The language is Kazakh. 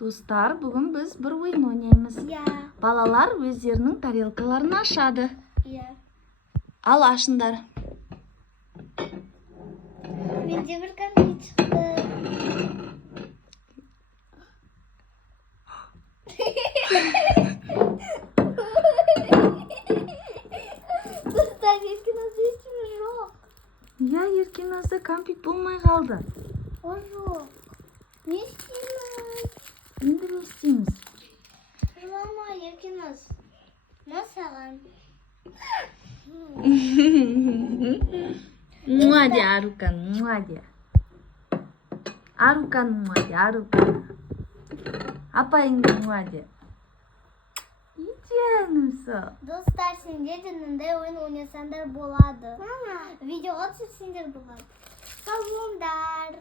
Достар, бүгін біз бір ойын ойнаймыз. Иә. Балалар өздерінің тарелкаларын ашады. Иә. Ал ашындар. Менде бір кәмпит шықты. Достар, Еркеназда ештеңе жоқ. Иә, Еркеназда кәмпит болмай қалды. О, жоқ. Не істейміз? Енді не істейміз? Жылама, Еркеназ. Ма саған? Муа де, Арукан, муа де. Арукан, муа де, Арукан. Апайыңды муа де. Итенімсі. Достар, сендер де мындай ойын ойнасаңдар болады. Видеоға түсірсеңдер болады. Сау болыңдар.